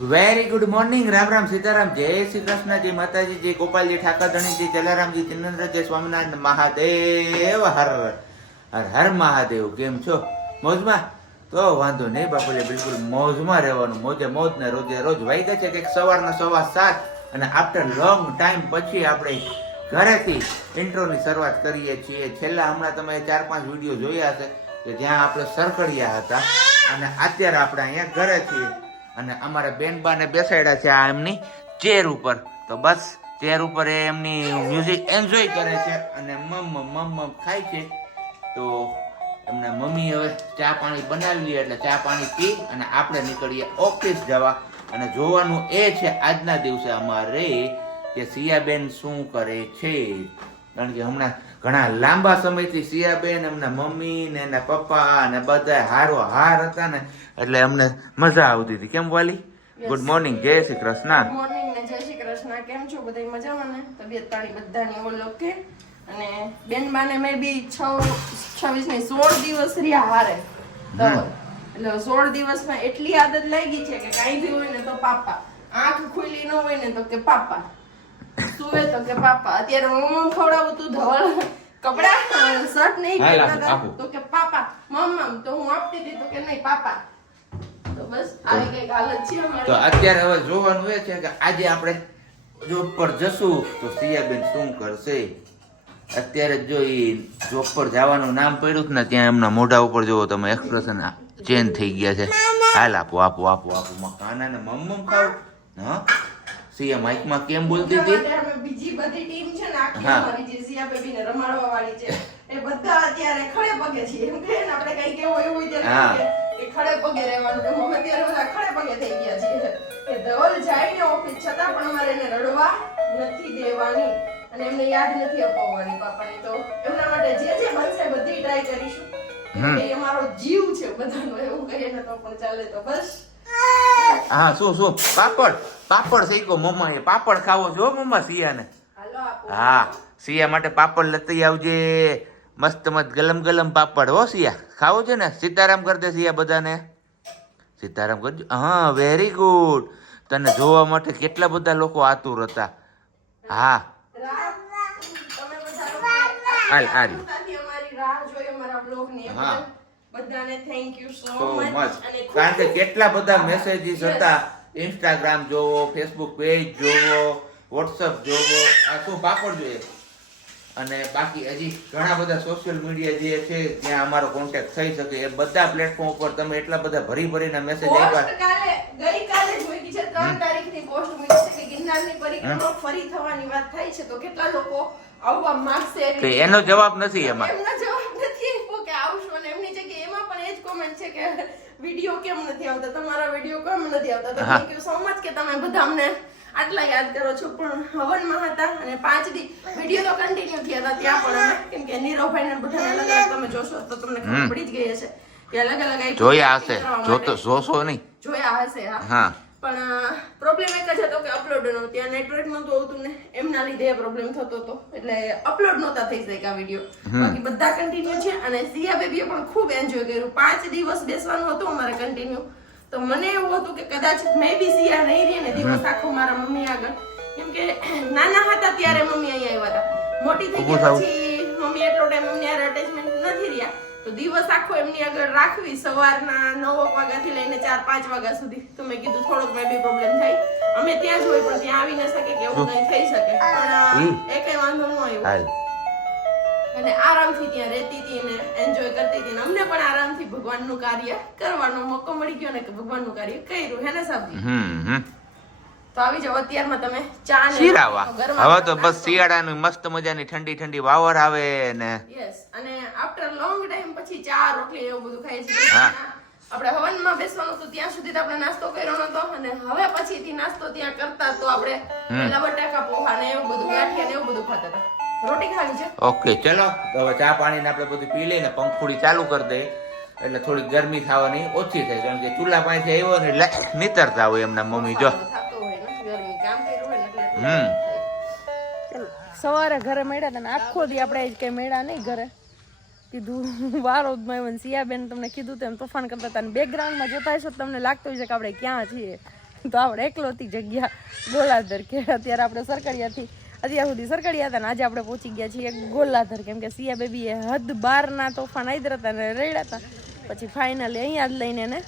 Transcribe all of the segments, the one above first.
Very good morning Ram Ram Sitaram જય શ્રી કૃષ્ણ જય માતાજી જય ગોપાલજી ઠાકર ધણીજી જલારામજી ચિન્નંદ્ર જય સ્વામિનારાયણ મહાદેવ હર હર હર મહાદેવ કેમ છો? મોજમાં? તો વાંધો નહીં, બાપુલે બિલકુલ મોજમાં રહેવાનું. મોજે મોજ ને રોજે રોજ વાગ્યા છે કે સવારના સવા સાત અને આફ્ટર લોંગ ટાઈમ પછી આપણે ઘરેથી ઇન્ટ્રોની શરૂઆત કરીએ છીએ. છેલ્લા હમણાં તમે ચાર પાંચ વીડિયો જોયા હશે કે જ્યાં આપણે સરકડિયા હતા અને અત્યારે આપણે અહીંયા ઘરે છીએ. અને અમારા બેનબાને બેસાડ્યા છે આ એમની ચેર ઉપર. તો બસ, ચેર ઉપર એમની મ્યુઝિક એન્જોય કરે છે અને મમ મમ ખાય છે. તો એમને મમ્મી હવે ચા પાણી બનાવી એટલે ચા પાણી પી અને આપણે નીકળીએ ઓફિસ જવા. અને જોવાનું એ છે આજના દિવસે અમારે કે સિયાબેન શું કરે છે. કારણ કે હમણાં ઘણા લાંબા સમયથી સિયાબેન એમના મમ્મી ને એના પપ્પા અને બધા હારો હાર હતા ને એટલે અમને મજા આવતી હતી. કેમ વાલી? ગુડ મોર્નિંગ જય શ્રી કૃષ્ણ. મોર્નિંગ ને જય શ્રી કૃષ્ણ. કેમ છો બધા મજામાં ને? તબિયત પાણી બધાની ઓલ ઓકે અને બેન બાને મે બી છ છવ્વીસની સોળ દિવસ રહ્યા હારે. એટલે સોળ દિવસમાં એટલી આદત લાગી છે કે કાઈ ભી હોય ને તો પાપા. આંખ ખુલ્લી ન હોય ને તો કે પાપા. સુવે તો કે પાપા અત્યારે હું ખવડાવું તું ધવલ? કપડા? શર્ટ નહીં. તો કે પાપા મમ્મા તો હું આપતી હતી તો કે નહીં પાપા. તો બસ આવી કંઈક હાલત છે તો અત્યારે હવે જોવાનું એ છે કે આજે આપણે જોબ પર જશું તો સિયાબેન શું કરશે? અત્યારે જો એ જોબ પર જવાનું નામ પડ્યું ને ત્યાં એમના મોઢા ઉપર જોવો તમે એક્સપ્રેશન ચેન્જ થઈ ગયા છે. હાલ આપો આપો આપો આપો કાના ને મમ મમ ખાવ. હા? સિયા માઇકમાં કેમ બોલતી હતી? બીજી બધી ટીમ છે ને આખી અમારી જે સિયા બેબીને રમાડવા વાળી છે એ બધા અત્યારે ખડે પગે છે. એમ કે ને આપણે કઈ કેવો એવું હોય. ત્યારે કે ખડે પગે રહેવાનું કે અમે અત્યારે બધા ખડે પગે થઈ ગયા છે કે ધવલ જાય ને ઓફિસ છતાં પણ અમારે એને રડવા નથી દેવાની અને એમને યાદ નથી અપાવવાની પાપાને તો. એમના માટે જે જે બનશે બધી ટ્રાય કરીશું. એ અમારો જીવ છે બધાનો એવું કહીએ ને તો પણ ચાલે તો બસ. હા શું શું? પાપડ. પાપડ શીખો મમ્મા એ. પાપડ ખાવો છો હો મમ્મા સિયાને હા સિયા માટે પાપડ લેતી આવજે. મસ્ત મસ્ત ગલમ ગલમ પાપડ. હો સિયા ખાવો છે ને? સીતારામ કરી દે સિયા બધાને. સીતારામ કરજો હા વેરી ગુડ તને જોવા માટે કેટલા બધા લોકો આતુર હતા. હા. હાલ, હાલ. હા. બધાને મચ કારણ કે કેટલા બધા મેસેજીસ. હતા. ઇન્સ્ટાગ્રામ જોવો ફેસબુક પેજ જોવો વોટ્સઅપ જોવો આ શું પાપડ જોઈએ. અને બાકી હજી ઘણા બધા સોશિયલ મીડિયા જે છે ત્યાં અમારો કોન્ટેક્ટ થઈ શકે. એ બધા પ્લેટફોર્મ ઉપર તમે એટલા બધા ભરી ભરીને મેસેજ આપ્યા. કાલે ગઈકાલે જ મૂકી છે ત્રણ તારીખની પોસ્ટ મૂકી છે કે ગિરનારની પરિક્રમા ફરી થવાની વાત થાય છે. તો કેટલા લોકો આવવા માંગશે એનો જવાબ નથી એમાં. એનો જવાબ નથી આપ્યો કે આવશું અને એમની જગ્યાએ એમાં પણ એ જ કોમેન્ટ છે કે વીડિયો કેમ નથી આવતા? તમારા વીડિયો કેમ નથી આવતા? તો થેન્ક યુ સો મચ કે તમે બધા અમને આટલા યાદ કરો છો. પણ હવનમાં હતા અને પાંચ દી વીડિયો તો કન્ટિન્યુ થયા હતા ત્યાં પણ અમે. કેમ કે નીરવભાઈ ને બધાને અલગ અલગ તમે જોશો તો તમને ખબર પડી જ ગઈ હશે કે અલગ અલગ જોયા હશે. જોતો જોશો નહીં. જોયા હશે હા. પણ પ્રોબ્લેમ એક જ હતો કે અપલોડ નો ત્યાં નેટવર્ક નહોતું આવતું ને એમના લીધે પ્રોબ્લેમ થતો હતો. એટલે અપલોડ નહોતા થઈ શક્યા વીડિયો બાકી બધા કન્ટિન્યુ છે અને સિયા બેબીએ પણ ખૂબ એન્જોય કર્યું. પાંચ દિવસ બેસવાનું હતું અમારે કન્ટિન્યુ તો મને એવું હતું કે કદાચ મેં બી સિયા નહીં રહે ને દિવસ આખો મારા મમ્મી આગળ. કેમ કે નાના હતા ત્યારે મમ્મી અહીંયા આવ્યા હતા. મોટી થઈ ગયા પછી મમ્મી એટલો ટાઈમ હારે અટેચમેન્ટ નથી રહ્યા. તો દિવસ આખો એમની આગળ રાખવી સવારના નવ વાગ્યાથી લઈને ચાર પાંચ વાગ્યા સુધી. તો મેં કીધું થોડોક મેં બી પ્રોબ્લેમ થાય અમે ત્યાં જ હોય પણ ત્યાં આવી ન શકે કે એવું કંઈ થઈ શકે. પણ એ કઈ વાંધો ન આવ્યો. અને આરામથી ત્યાં રહેતી હતી ને એન્જોય કરતી હતી ને અમને પણ આરામથી ભગવાનનું કાર્ય કરવાનો મોકો મળી ગયો ને કે ભગવાનનું કાર્ય કર્યું. હે ને સાહેબ? તો આવી જાવ અત્યારમાં તમે ચા ને શીરાવા હવે તો બસ શિયાળાની મસ્ત મજાની ઠંડી ઠંડી વાવર આવે ને. યસ અને આફ્ટર લોંગ ટાઈમ પછી ચા રોટલી એવું બધું ખાય છે. આપણે હવનમાં બેસવાનું હતું ત્યાં સુધી તો આપણે નાસ્તો કર્યો નતો અને હવે પછીથી નાસ્તો ત્યાં કરતા તો આપણે પેલા બટાકા પોહા ને એવું બધું ગાંઠિયા ને એવું બધું ખાતા હતા. રોટી ખાવી છે? ઓકે ચલો. તો હવે ચા પાણીને આપણે બધું પી લઈને પંખુડી ચાલુ કરી દઈએ. એટલે થોડી ગરમી થવાની ઓછી થાય કારણ કે ચૂલા પાસે આવ્યો ને નીતરતા હોય એમના મમ્મી જો. સવારે ઘરે મેળા હતા આખો દી આપણે કઈ મેળા નહીં ઘરે. કીધું વારો જ માં સિયાબેન તમને કીધું તેમ તોફાન કરતા હતા બેકગ્રાઉન્ડમાં જોતા હશો તમને લાગતું હશે કે આપણે ક્યાં છીએ. તો આપણે એકલોતી જગ્યા, ગોલાધર કે અત્યારે આપણે સરકડિયાથી, અત્યાર સુધી સરકડિયા હતા ને આજે આપણે પહોંચી ગયા છીએ ગોલાધર કેમ કે સિયા બેબીએ હદ બારના તોફાન આદરા હતા ને રેડ્યા હતા. પછી ફાઇનલી અહીંયા જ લઈને એને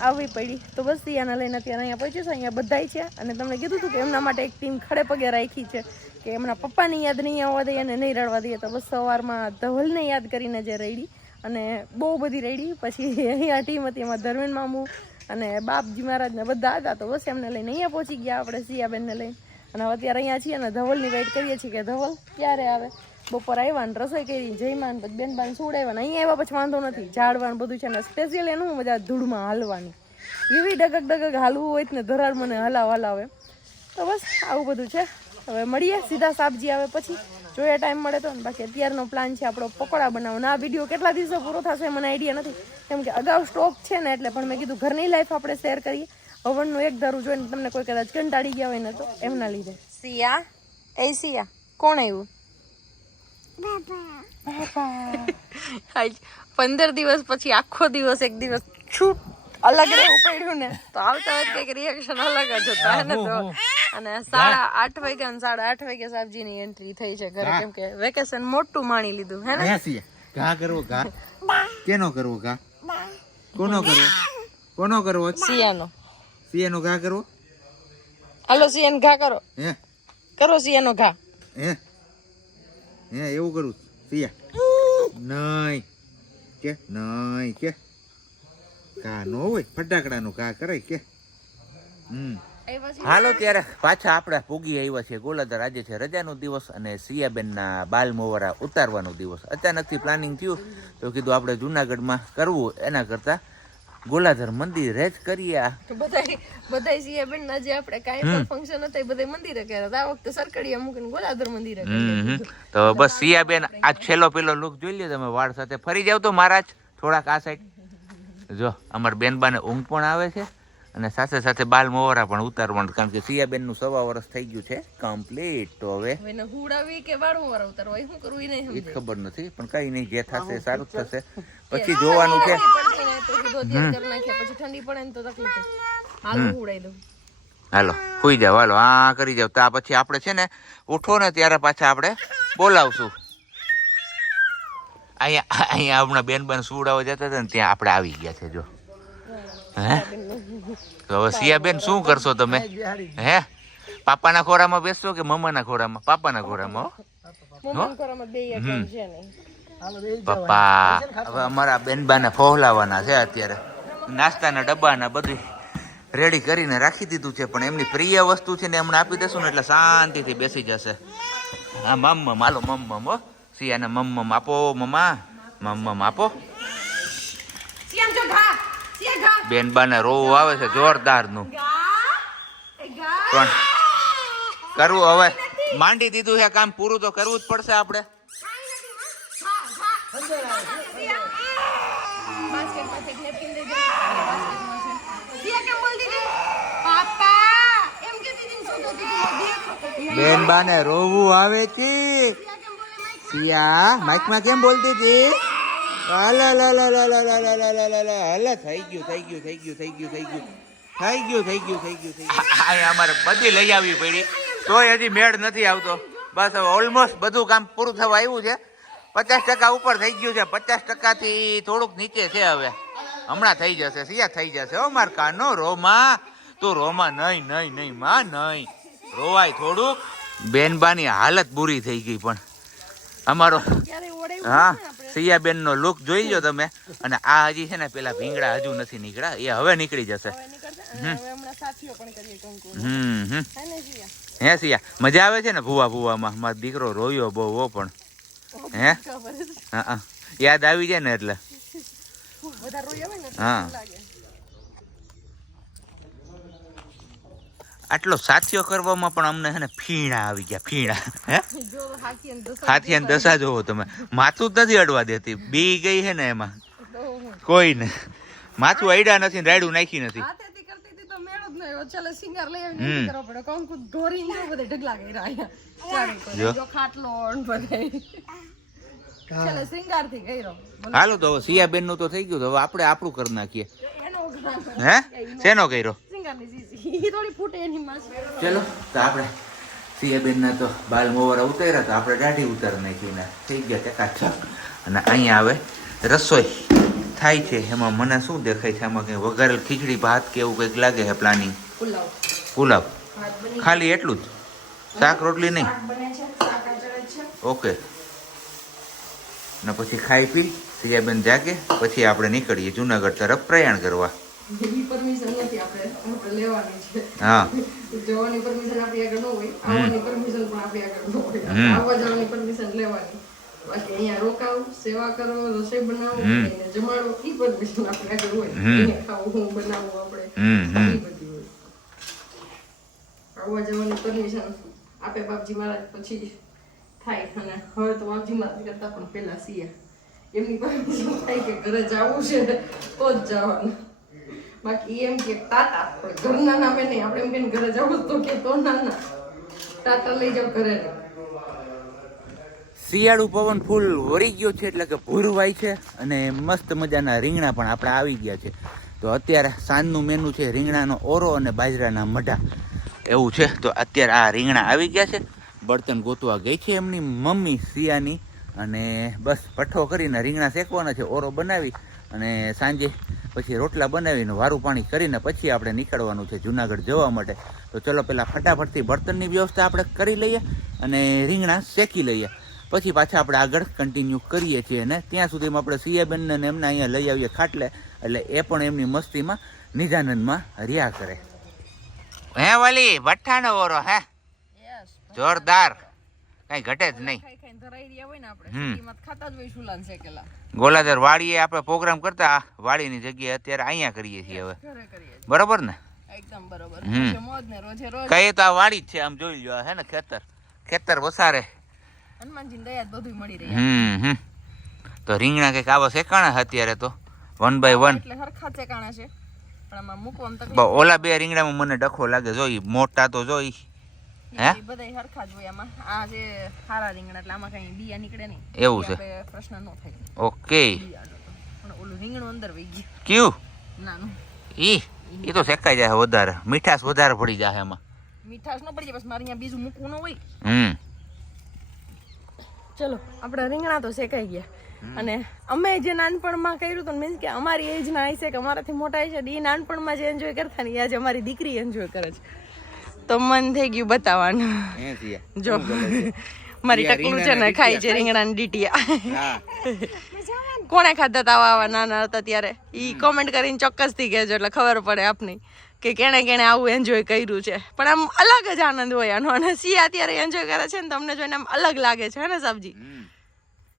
આવવી પડી. તો બસ સિયાને લઈને અત્યારે અહીંયા પહોંચ્યું છે. અહીંયા બધાય છે. અને તમને કીધું હતું કે એમના માટે એક ટીમ ખડે પગે રાખી છે. કે એમના પપ્પાની યાદ નહીં આવવા દઈએ અને નહીં રડવા દઈએ. તો બસ સવારમાં ધવલને યાદ કરીને જે રેડી અને બહુ બધી રેડી. પછી અહીંયા ટીમ હતી, એમાં ધર્મેન મામુ અને બાપજી મહારાજને બધા હતા. તો બસ એમને લઈને અહીંયા પહોંચી ગયા આપણે સિયાબેનને લઈને. અને અત્યારે અહીંયા છીએ અને ધવલની વેઇટ કરીએ છીએ કે ધવલ ક્યારે આવે? બપોર આવ્યા ને રસોઈ કરી જઈમાન પછી બેન બાન સુડાવ્યા ને અહીંયા આવ્યા પછી વાંધો નથી. ઝાડવાનું બધું છે ને સ્પેશિયલ એનું બધા ધૂળમાં હાલવાની. એવી ડગક ડગક હાલવું હોય ને ધરાડ મને હલાવ હલાવે. તો બસ આવું બધું છે. હવે મળીએ, સીધા સાબજી આવે પછી. જોઈએ ટાઈમ મળે તો ને બાકી અત્યારનો પ્લાન છે આપણો પકોડા બનાવવાનો. આ વીડિયો કેટલા દિવસે પૂરો થશે મને આઈડિયા નથી. કેમ કે અગાઉ સ્ટોક છે ને એટલે પણ મેં કીધું ઘરની લાઈફ આપણે શેર કરીએ. હવનનું એક ધારું જોઈને તમને કોઈ કદાચ કંટાળી ગયા હોય ને તો એમના લીધે. સિયા? એ સિયા? કોણ આવ્યું પંદર દિવસ પછી આખો દિવસ એક દિવસ છૂટ અલગ રહેવું પડ્યું ને તો આવતા વખતે કંઈક રિએક્શન અલગ જ હતા ને તો? અને સાડા આઠ વાગ્યા ને સાડા આઠ વાગે સાબજીની એન્ટ્રી થઈ છે ઘરે કેમ કે વેકેશન મોટું માણી લીધું હે ને? ઘા કરવો ઘા? કેનો કરવો ઘા? કોનો કરવો? કોનો કરવો? સિયાનો. સિયાનો ઘા કરવો? હાલો સિયાનો ઘા કરો. હે? કરો સિયાનો ઘા. હે? હે એવું કરું સિયા. નહીં. કે નહીં કે. ઘા નો હોય ફટાકડાનું ઘા કરાય કે. હમ. હાલો ત્યારે પાછા આપણે પૂગી આવ્યા છે. ગોલાધર આજે છે રજાનો દિવસ અને સિયાબેનના બાલ મોવરા ઉતારવાનો દિવસ. અચાનકથી પ્લાનિંગ થયું તો કીધું આપણે જુનાગઢમાં કરવું. એના કરતાં ગોલાધર મંદિર જ કરીયા. બધાય બધાય સિયાબેન ના જે આપણે કાંઈ પણ ફંક્શન હતા એ બધાય મંદિરે કર્યા આ વખતે સરકડીયા મૂકીને ગોલાધર મંદિરે. તો બસ સિયાબેન આ છેલ્લો પેલો લુક જોઈ લ્યો તમે વાળ સાથે. ફરી જાવ તો મહારાજ થોડાક આ સાઈડ જો અમાર બેનબાને ઊંઘ પણ આવે છે અને સાથે સાથે બાલ મોવરા પણ ઉતારવાનું કારણ કે સિયાબેનનું સવા વર્ષ થઈ ગયું છે કમ્પ્લીટ તો હવે હુડાવી કે બાળ મોવરા ઉતારવા? શું કરવું એ ખબર નથી પણ કઈ નહીં જે થશે સારું થશે. પછી જોવાનું છે પડતી ને તો કીધું અત્યારે કરી નાખ્યા પછી ઠંડી પડે ને તો તકલીફ હાલ હું દઉં. હાલો સુઈ જાવ હાલો આ કરી જાવ ત્યાં પછી આપણે છે ને ઉઠો ને ત્યારે પાછા આપણે બોલાવશું. અહીંયા અહીંયા હમણાં બેન બેન સુવડાવવા જતા હતા ને ત્યાં આપણે આવી ગયા છે જો. હે? તો હવે સિયા બેન શું કરશો તમે? હે? પાપાના ખોરામાં બેસશો કે મમ્માના ખોરામાં? પાપાના ખોરામાં હો? પપ્પા હવે અમારા બેનબાને ફોહલાવાના છે અત્યારે. નાસ્તાના ડબ્બાના બધું રેડી કરીને રાખી દીધું છે પણ એમની પ્રિય વસ્તુ છે ને એમને આપી દેશું ને એટલે શાંતિથી બેસી જશે. હા મમ્મ હાલો મમ્મ હો. સિયાને મમ્મ આપો મમ્મા. મમ્મ આપો. બેનબાને રોવું આવે છે જોરદારનું. પણ કરવું હવે. માંડી દીધું છે કામ પૂરું તો કરવું જ પડશે આપણે. બાસ્કેટ પાસે નેપકિન બાસ્કેટમાં છે દિયા રોવું આવે છે સિયા માઇકમાં કેમ બોલતી હતી અલા લા લા લા લા લા લા લા લા લા અલા થઈ ગયું થઈ ગયું થઈ ગયું થઈ ગયું થઈ ગયું. થઈ ગયું થઈ ગયું થઈ ગયું થઈ ગયું. અહીંયા અમારે બધી લઈ આવવી પડી. તોય હજી મેળ નથી આવતો. બસ હવે ઓલમોસ્ટ બધું કામ પૂરું થવા આવ્યું છે. પચાસ ટકા ઉપર થઈ ગયું છે. પચાસ ટકાથી થોડુંક નીચે છે હવે. હમણાં થઈ જશે સિયા થઈ જશે. હો માર કાનો રોમા. તું રોમા નહીં નહીં નહીં માં નહીં. રોવાય થોડુંક. બેનબાની હાલત બુરી થઈ ગઈ પણ. અમારો હા સિયાબેન નો લુક જોઈ લો તમે. અને આ હજી છે ને પેલા ભીંગડા હજુ નથી નીકળ્યા. એ હવે નીકળી જશે. હમ. હમ હે સિયા મજા આવે છે ને ભૂવા ભૂવામાં? મારો દીકરો રોયો બહુ પણ. હે? હા હા. યાદ આવી જાય ને એટલે. હા. આટલો સાથીઓ કરવામાં પણ અમને છે ને ફીણા આવી ગયા ફીણા. હે? હાથી અને દશા જોવો તમે. માથું જ નથી અડવા દેતી. બી ગઈ છે ને એમાં. કોઈ ને. માથું અડ્યા નથી રાડું રાયડું નાખી નથી હાથેથી કરતી હતી તો મેળ જ ન આવ્યો ચાલો સિંગર લઈ. આવીને કરવો પડે. કંકુ ઢોરી ને બધે ઢગલા ગઈ રહ્યા જો. જો ખાટલો ઓન બધે. ચાલો સિંગારથી બોલો. હાલો તો હવે સિયાબેનનું તો થઈ ગયું. તો હવે આપણે આપણું કરી નાખીએ. હે? શેનો કર્યો? સિંગારની જી થોડી ફૂટે એની માસ. ચલો તો આપણે સિયાબેનના તો બાલ મોવરા ઉતાર્યા તો આપણે દાઢી ઉતાર નાખી ને થઈ ગયા છ અને અહીંયા આવે રસોઈ. થાય છે. એમાં મને શું દેખાય છે? આમાં કંઈ વઘારેલ ખીચડી ભાત કે એવું કંઈક લાગે છે પ્લાનિંગ પુલાવ. ખાલી એટલું જ? શાક રોટલી નહીં? ઓકે. ને પછી ખાઈ પી સિયાબેન જાગે પછી આપણે નીકળીએ જુનાગઢ તરફ પ્રયાણ કરવા. હા. હમ. આવવા જવાની પરમિશન આપે બાપજી મહારાજ પછી થાય અને હવે તો બાપજી મહારાજ કરતા પણ પહેલા સિયા. એમની પરમિશન થાય કે ઘરે જવું છે, તો જ જવાનું. બાકી એમ કે તાતા ઘરના નામે નહીં. આપણે એમ કે ઘરે જવું તો કે તો ના ના. તાતા લઈ જાવ ઘરે. શિયાળુ પવન ફૂલ વળી ગયો છે એટલે કે ભૂરવાય છે અને મસ્ત મજાના રીંગણા પણ આપણે આવી ગયા છે. તો અત્યારે સાંજનું મેનુ છે રીંગણાનો ઓરો અને બાજરાના મઢા. એવું છે? તો અત્યારે આ રીંગણા આવી ગયા છે. બળતણ ગોતવા ગઈ છે એમની મમ્મી સિયાની અને બસ પઠ્ઠો કરીને રીંગણા શેકવાના છે, ઓરો બનાવી અને સાંજે પછી રોટલા બનાવીને વારું પાણી કરીને પછી આપણે નીકળવાનું છે જુનાગઢ જવા માટે. તો ચલો પહેલાં ફટાફટથી બળતણની વ્યવસ્થા આપણે કરી લઈએ અને રીંગણા શેકી લઈએ. પછી પાછા આપણે આગળ કન્ટિન્યુ કરીએ છીએ અને ત્યાં સુધીમાં આપણે સિયાબેનને એમને અહીંયા લઈ આવીએ ખાટલે. એટલે એ પણ એમની મસ્તીમાં, નિજાનંદમાં રહ્યા કરે. હે વાલી ભઠ્ઠાનો ઓરો હે? જોરદાર. કઈ ઘટે જ નહીં. ગોલાધર વાડીએ આપણે પ્રોગ્રામ કરતા વાડીની જગ્યાએ અત્યારે અહીંયા કરીએ છીએ હવે. બરોબર ને? કઈ તો આ વાડી જ છે આમ જોઈ લો હે ને ખેતર. ખેતર વસારે. હનુમાનજી દયા બધું મળી રહી. હમ હમ. તો રીંગણા કંઈક આવા શેકાણા અત્યારે તો વન બાય વન. એટલે સરખા શેકાણા છે. પણ આમાં મૂકવામાં તકલીફ ઓલા બે રીંગણામાં મને ડખો લાગે જોઈ મોટા તો જોઈ હે? બધાય સરખા જ હોય આમાં. આ જે હારા રીંગણા એટલે આમાં કઈ બિયા નીકળે નહીં. એવું છે. પ્રશ્ન ન થાય. ઓકે. પણ ઓલું રીંગણું અંદર વહી ગયું. ક્યું? નાનું. ઈ? ઈ તો શેકાઈ જાય વધારે. મીઠાશ વધારે પડી જાય એમાં મીઠાશ ન પડી જાય બસ મારે અહીંયા બીજું મૂકવું ન હોય. હમ. ચલો આપણા રીંગણા તો શેકાઈ ગયા. અને અમે જે નાનપણમાં કર્યું હતું મીન્સ કે અમારી એજ ના છે કે અમારાથી મોટા છે એ નાનપણમાં જે એન્જોય કરતા ને એ આજે અમારી દીકરી એન્જોય કરે છે. તો મન થઈ ગયું બતાવવાનું. જો મારી ટકલું છે ને ખાઈ ખાય છે રીંગણા ડીટીયા. હા. કોણે ખાધા હતા આવા આવા નાના હતા ત્યારે? એ કોમેન્ટ કરીને ચોક્કસથી કહેજો એટલે ખબર પડે આપની કે કેણે કેણે આવું એન્જોય કર્યું છે. પણ આમ અલગ જ આનંદ હોય આનો. અને સિયા અત્યારે એન્જોય કરે છે ને તમને જોઈને આમ અલગ લાગે છે ને સાબજી? હમ.